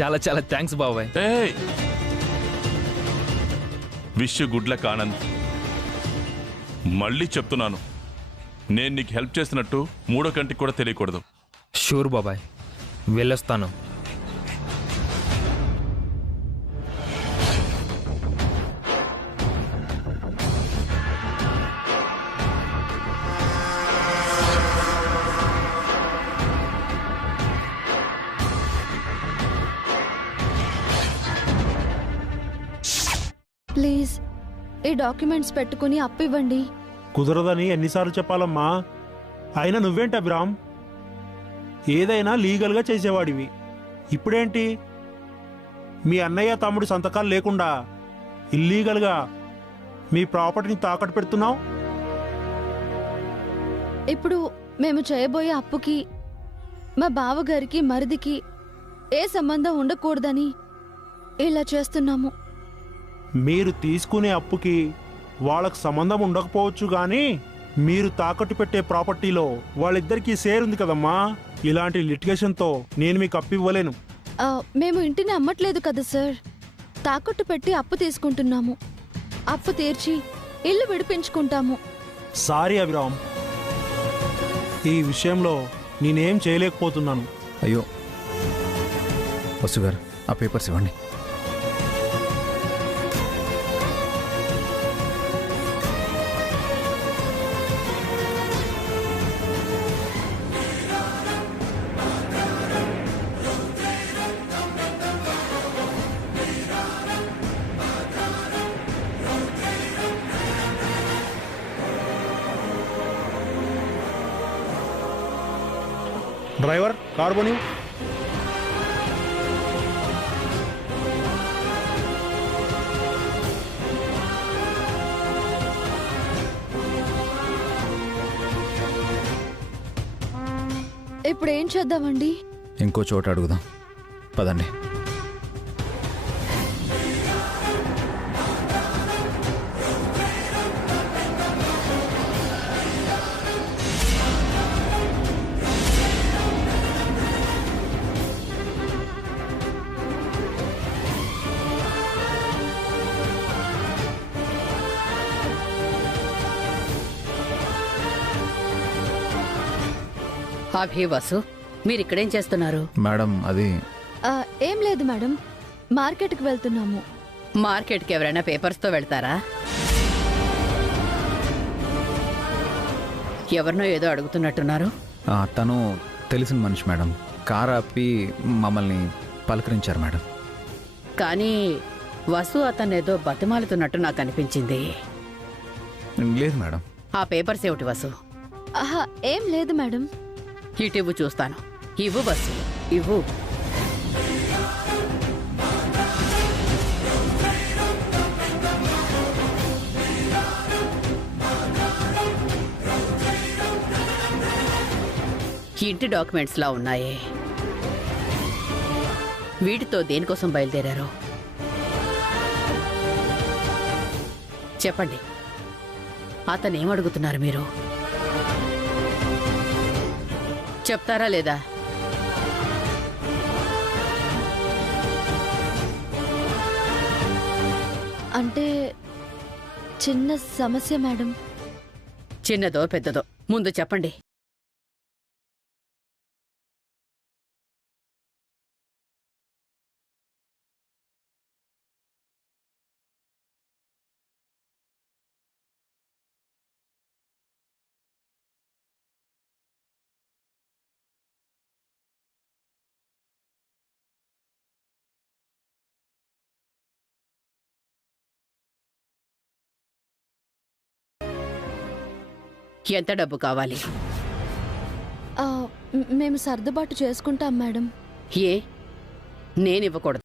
చాలా చాలా థ్యాంక్స్ బాబాయ్. ఏయ్ విష్ గుడ్ లక్ ఆనంద్. మళ్ళీ చెప్తున్నాను, నేను నీకు హెల్ప్ చేసినట్టు మూడో కంటికి కూడా తెలియకూడదు. షూర్ బాబాయ్, వెళ్ళొస్తాను. ప్లీజ్ ఈ డాక్యుమెంట్స్ పెట్టుకుని అప్పు ఇవ్వండి. కుదరదని ఎన్నిసార్లు చెప్పాలమ్మా? అయినా నువ్వేంటి అభిరామ్, ఏదైనా లీగల్గా చేసేవాడివి. ఇప్పుడేంటి మీ అన్నయ్య తమ్ముడి సంతకాలు లేకుండా ఇల్లీగల్గా మీ ప్రాపర్టీని తాకట్టు పెడుతున్నావు? ఇప్పుడు మేము చేయబోయే అప్పుకి మా బావగారికి మరిదికి ఏ సంబంధం ఉండకూడదని ఇలా చేస్తున్నాము. మీరు తీసుకునే అప్పుకి వాళ్ళకు సంబంధం ఉండకపోవచ్చు, కానీ మీరు తాకట్టు పెట్టే ప్రాపర్టీలో వాళ్ళిద్దరికీ షేర్ ఉంది కదమ్మా. ఇలాంటి లిటిగేషన్తో నేను మీకు అప్పు ఇవ్వలేను. మేము ఇంటిని అమ్మట్లేదు కదా సార్, తాకట్టు పెట్టి అప్పు తీసుకుంటున్నాము. అప్పు తీర్చి ఇల్లు విడిపించుకుంటాము. సారీ అభిరామ్, ఈ విషయంలో నేనేం చేయలేకపోతున్నాను. అయ్యో వసు గారు, ఆ పేపర్స్ ఇవ్వండి. డ్రైవర్, కారు పోనీ. ఇప్పుడు ఏం చేద్దామండి? ఇంకో చోట అడుగుదాం, పదండి. అభి వసు, మీరిక్కడేం చేస్తున్నారు? మేడం అది ఏం లేదు మేడం, మార్కెట్కి వెళ్తున్నాము. మార్కెట్కి ఎవరైనా పేపర్స్తో వెళ్తారా? ఎవరినో ఏదో అడుగుతున్నట్టున్నారు. తను తెలిసిన మనిషి మేడం, కారు ఆపి మమ్మల్ని పలకరించారు మేడం. కానీ వసు అతనేదో బతిమాలుతున్నట్టు నాకు అనిపించింది. లేదు మేడం. ఆ పేపర్స్ ఏమిటి వసు? ఆహా, ఏం లేదు మేడం. ఇటివ్వు చూస్తాను. ఇవ్వు వసు, ఇవ్వు. ఇంటి డాక్యుమెంట్స్ లా ఉన్నాయే, వీటితో దేనికోసం బయలుదేరారు చెప్పండి. అతనేమడుగుతున్నారు మీరు? చెప్తారా లేదా? అంటే చిన్న సమస్య మేడం. చిన్నదో పెద్దదో ముందు చెప్పండి. ఎంత డబ్బు కావాలి? మేము సర్దుబాటు చేసుకుంటాం మేడం. ఏ నేనివ్వకూడదు?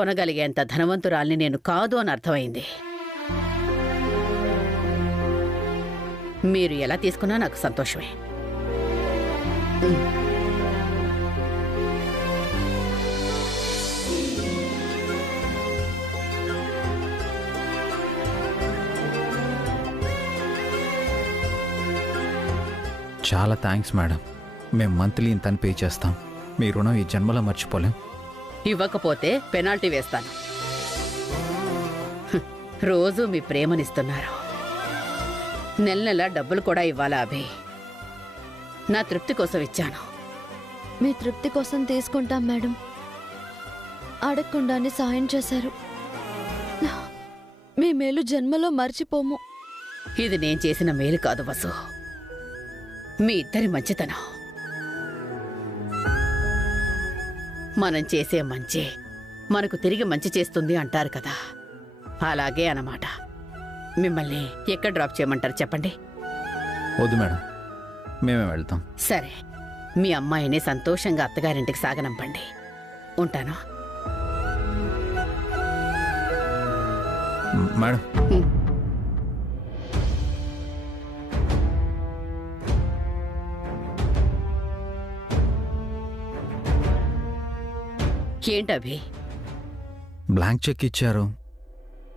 కొనగలిగేంత ధనవంతురాల్ని నేను కాదు అని అర్థమైంది. మీరు ఎలా తీసుకున్నా నాకు సంతోషమే. చాలా థ్యాంక్స్ మేడం. మేము మంత్లీ ఇంతని పే చేస్తాం. మీ రుణం ఈ జన్మలో మర్చిపోలేం. ఇవ్వకపోతే పెనాల్టీ వేస్తాను. రోజూ మీ ప్రేమనిస్తున్నారు. నెల నెల డబ్బులు కూడా ఇవ్వాలా అభి? నా తృప్తి కోసం ఇచ్చాను. మీ తృప్తి కోసం తీసుకుంటాం మేడం. అడగకుండానే సాయం చేశారు. మీ మేలు జన్మలో మర్చిపోము. ఇది నేను చేసిన మేలు కాదు వసు, మీ ఇద్దరి మంచితనం. మనం చేసే మంచి మనకు తిరిగి మంచి చేస్తుంది అంటారు కదా, అలాగే అన్నమాట. మిమ్మల్ని ఎక్కడ డ్రాప్ చేయమంటారు చెప్పండి? వద్దు మేడం, మేమే వెళ్తాం. సరే, మీ అమ్మాయిని సంతోషంగా అత్తగారింటికి సాగనంపండి. ఉంటాను. మేడం, ఏంటభి? బ్లాంక్ చెక్ ఇచ్చారు,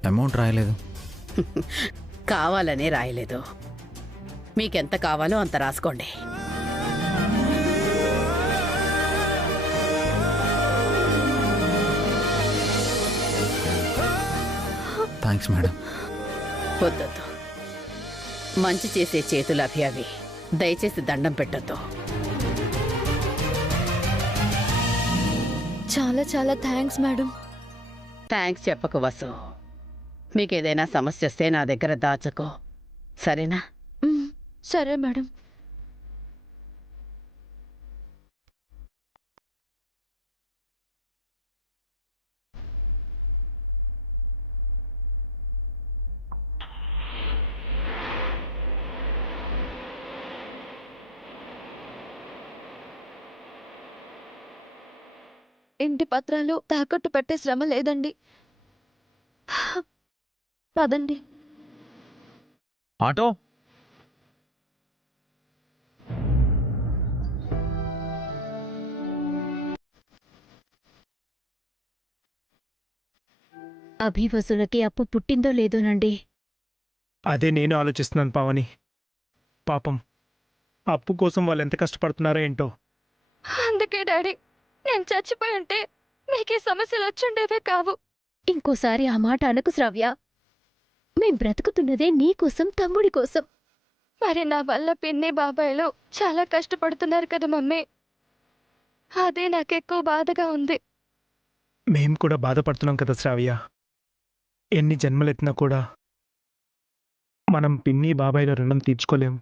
అమౌంట్ రాయలేదు. కావాలనే రాయలేదు. మీకెంత కావాలో అంత రాసుకోండి. Thanks madam. వద్దొద్దు. మంచి చేసే చేతులు అభి అవి. దయచేసి దండం పెట్టొద్దు. చాలా చాలా థ్యాంక్స్ మేడం. థ్యాంక్స్ చెప్పకు వసు. మీకేదైనా సమస్య వస్తే నా దగ్గర దాచుకో, సరేనా? సరే మేడం. ఇంటి పత్రాలు తాకట్టు పెట్టే శ్రమ లేదండి. పదండి. ఆటో అభివసులకి అప్పు పుట్టిందో లేదోనండి. అదే నేను ఆలోచిస్తున్నాను పావని. పాపం, అప్పు కోసం వాళ్ళు ఎంత కష్టపడుతున్నారో ఏంటో. అందుకే డాడీ, నేను చచ్చిపోయి ఉంటే మీకే సమస్యలు వచ్చుండేవే కావు. ఇంకోసారి ఆ మాట అనకు శ్రావ్య. మేం బ్రతుకుతున్నదే నీకోసం, తమ్ముడి కోసం. మరి నా వల్ల పిన్ని బాబాయ్లు చాలా కష్టపడుతున్నారు కదా మమ్మీ. అదే నాకెక్కువ బాధగా ఉంది. మేం కూడా బాధపడుతున్నాం కదా శ్రావ్య. ఎన్ని జన్మలెత్తినా కూడా మనం పిన్ని బాబాయ్ల రుణం తీర్చుకోలేం.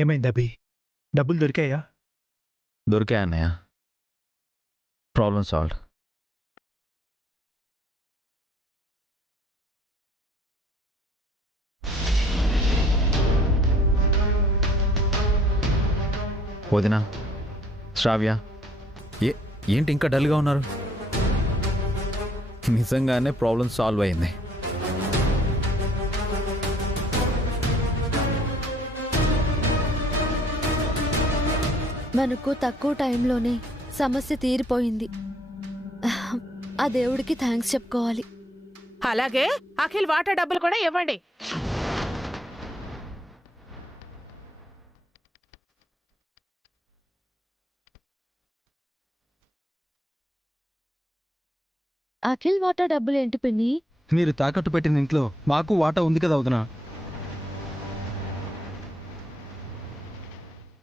ఏమైంది అభి? డబ్బులు దొరికాయా? దొరికాయి అన్నయ్య. Problem solve. వదినా, శ్రావ్య, ఏంటి ఇంకా డల్గా ఉన్నారు? నిజంగానే ప్రాబ్లం సాల్వ్ అయింది. మనకు తక్కువ టైంలోనే సమస్య తీరిపోయింది. ఆ దేవుడికి థ్యాంక్స్ చెప్పుకోవాలి. అలాగే అఖిల్ వాటా డబ్బులు కూడా ఇవ్వండి. అఖిల్ వాటా డబ్బులు ఏంటి పిన్ని? మీరు తాకట్టు పెట్టిన ఇంట్లో మాకు వాటా ఉంది కదా వదినా.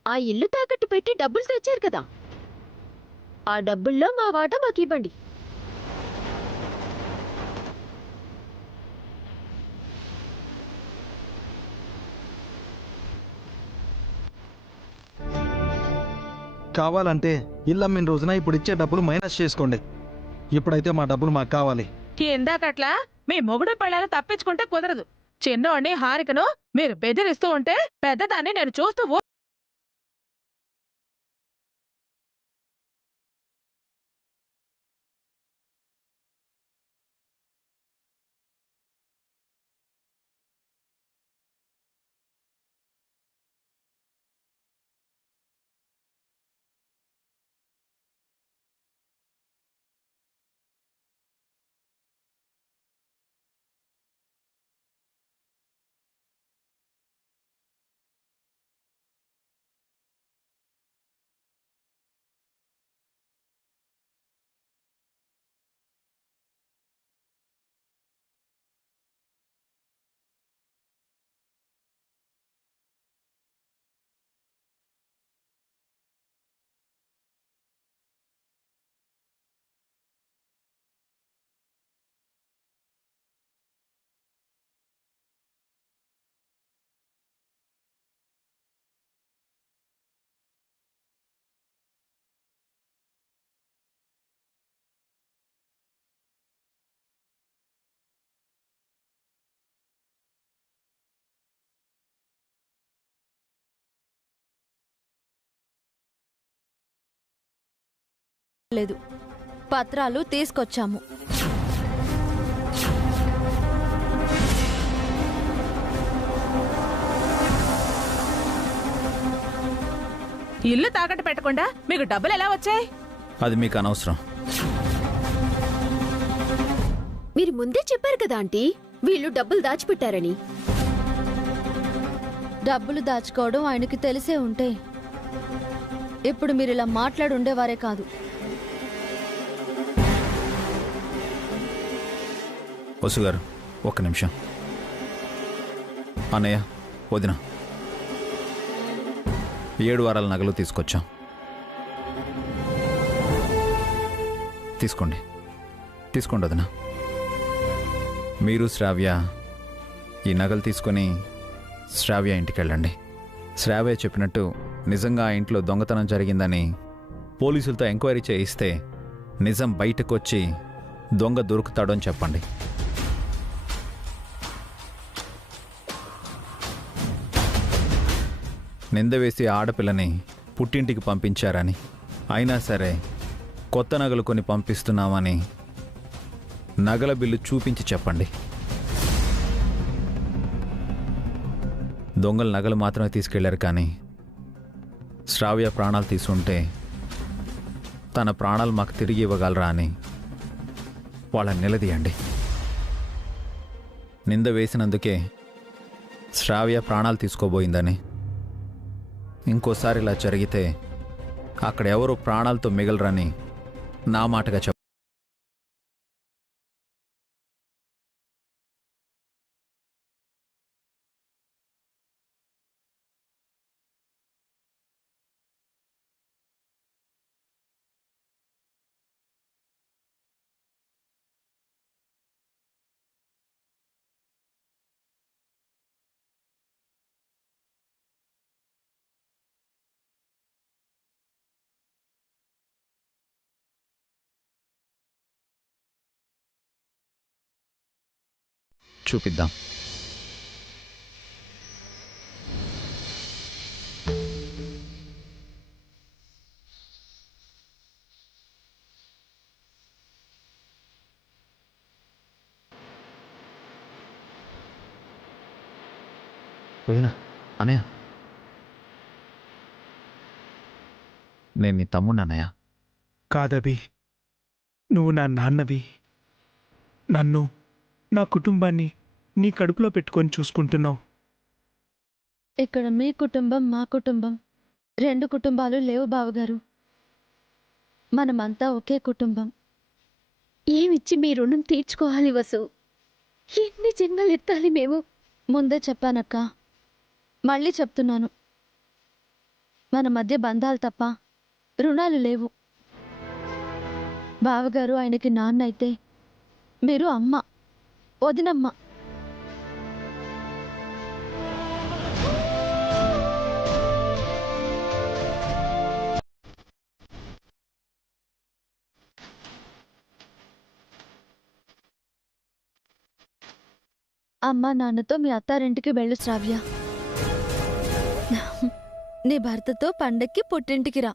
ఆ ఇల్లు తాకట్టు పెట్టి డబ్బులు తెచ్చారు కదా, ఆ డబ్బుల్లో మా వాటా మాకు ఇవ్వండి. కావాలంటే ఇల్లు అమ్మిన రోజున ఇప్పుడు ఇచ్చే డబ్బులు మైనస్ చేసుకోండి. ఇప్పుడైతే మా డబ్బులు మాకు కావాలి. ఇందాకట్లా మీ మొగుడు పిల్లలు తప్పించుకుంటే కుదరదు. చిన్నోడిని హారికను మీరు బెదిరిస్తూ ఉంటే పెద్దదాన్ని నేను చూస్తూ లేదు, పత్రాలు తీసుకొచ్చాము. ఇల్లు తాకట్టు పెట్టకుండా మీకు డబ్బులు ఎలా వచ్చాయి? అది మీకు అనవసరం. మీరు ముందే చెప్పారు కదా ఆంటీ, వీళ్ళు డబ్బులు దాచిపెట్టారని. డబ్బులు దాచుకోవడం ఆయనకి తెలిసే ఉంటే ఇప్పుడు మీరు ఇలా మాట్లాడి ఉండేవారే కాదు. వసు గారు, ఒక్క నిమిషం. అన్నయ్య, వదిన, 7 వారాల నగలు తీసుకొచ్చాం. తీసుకోండి, తీసుకోండి వదిన. మీరు శ్రావ్య ఈ నగలు తీసుకొని శ్రావ్య ఇంటికి వెళ్ళండి. శ్రావ్య చెప్పినట్టు నిజంగా ఆ ఇంట్లో దొంగతనం జరిగిందని పోలీసులతో ఎంక్వైరీ చేయిస్తే నిజం బయటకు వచ్చి దొంగ దొరుకుతాడని చెప్పండి. నింద వేసి ఆడపిల్లని పుట్టింటికి పంపించారని, అయినా సరే కొత్త నగలు కొని పంపిస్తున్నామని నగల బిల్లు చూపించి చెప్పండి. దొంగలు నగలు మాత్రమే తీసుకెళ్లారు, కానీ శ్రావ్య ప్రాణాలు తీసుంటే తన ప్రాణాలు మాకు తిరిగి ఇవ్వగలరా అని వాళ్ళని నిలదీయండి. నింద వేసినందుకే శ్రావ్య ప్రాణాలు తీసుకోబోయిందని, ఇంకోసారి ఇలా జరిగితే అక్కడ ఎవరు ప్రాణాలతో మిగలరని నా మాటగా చెప్ప. చూపిద్దాం. పోయినా అన్నయ్య, నేను నీ తమ్ముడు అన్నయ్య. కాదవి, నువ్వు నా నాన్నవి. నన్ను, నా కుటుంబాన్ని నీ కడుపులో పెట్టుకొని చూసుకుంటున్నావు. ఇక్కడ మీ కుటుంబం, మా కుటుంబం 2 కుటుంబాలు లేవు బావగారు. మనమంతా ఒకే కుటుంబం. ఏమిచ్చి మీ రుణం తీర్చుకోవాలి వసు? ఎన్ని జన్మలు ఎత్తాలి మేము? ముందే చెప్పానక్క, మళ్ళీ చెప్తున్నాను. మన మధ్య బంధాలు తప్ప రుణాలు లేవు. బావగారు ఆయనకి నాన్న అయితే మీరు అమ్మ, వదినమ్మ. అమ్మా నాన్నతో మీ అత్తారింటికి వెళ్ళు శ్రావ్య. నీ భర్తతో పండక్కి పుట్టింటికి రా.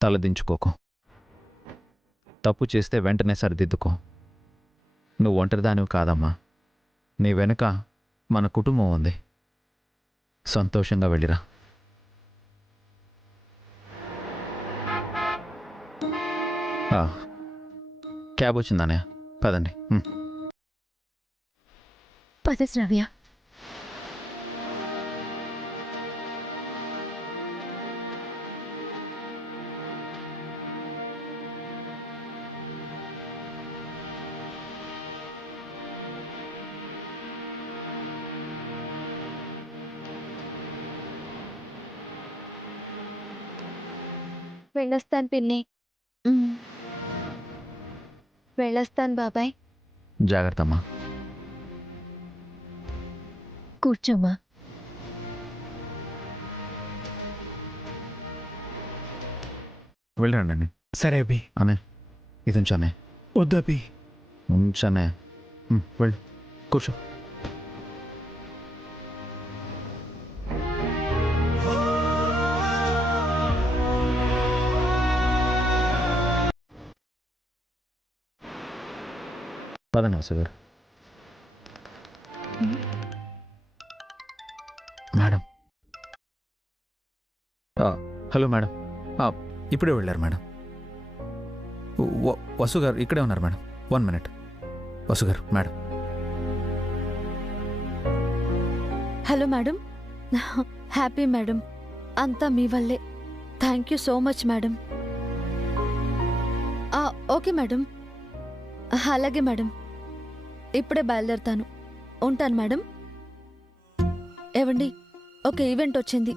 తలదించుకోకు. తప్పు చేస్తే వెంటనే సరిదిద్దుకో. నువ్వు ఒంటరిదానివి కాదమ్మా. నీ వెనుక మన కుటుంబం ఉంది. సంతోషంగా వెళ్ళిరా. క్యాబ్ వచ్చిందానే, పదండి. పద శ్రావ్య. వెళ్ళొస్తాను పిన్ని. వెళ్ళొస్తాను బాబాయ్. జాగ్రత్త అమ్మా. కూర్చోమ్మా. వెళ్ళండి. సరే అభి. అనే ఇది ఉంచానే. వద్దు అభి. ఉంచానే. వెళ్ళి కూర్చో. పదండి వసు గారు. మేడం. Hello madam. ఇప్పుడే వెళ్ళారు మేడం. వసు గారు ఇక్కడే ఉన్నారు మేడం. 1 minute. వసు గారు, madam. Hello madam. Happy madam. అంతా మీ వల్లే. Thank you so much madam. Okay madam. అలాగే మేడం. ఇప్పుడే బయలుదేరుతాను. ఉంటాను మేడం. ఏవండి, ఒక ఈవెంట్ వచ్చింది.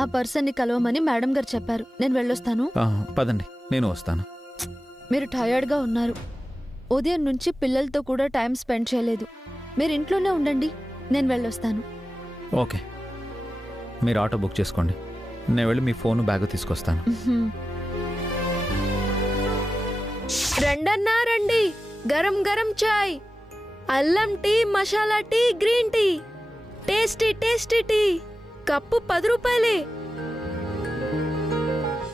ఆ పర్సన్ని కలవమని మేడం గారు చెప్పారు. నేను వెళ్ళొస్తాను. పదండి, నేను వస్తాను. మీరు టయర్డ్గా ఉన్నారు. ఉదయం నుంచి పిల్లలతో కూడా టైం స్పెండ్ చేయలేదు. మీరు ఇంట్లోనే ఉండండి. నేను వెళ్ళొస్తాను. ఓకే, మీరు ఆటో బుక్ చేసుకోండి. నేను వెళ్ళి మీ ఫోను బ్యాగ్ తీసుకొస్తాను. రండన్నా రండి. గరం గరం చాయ్, అల్లం టీ, మసాలా tea, green tea, tasty tasty tea. Cup 10 రూపాయలే.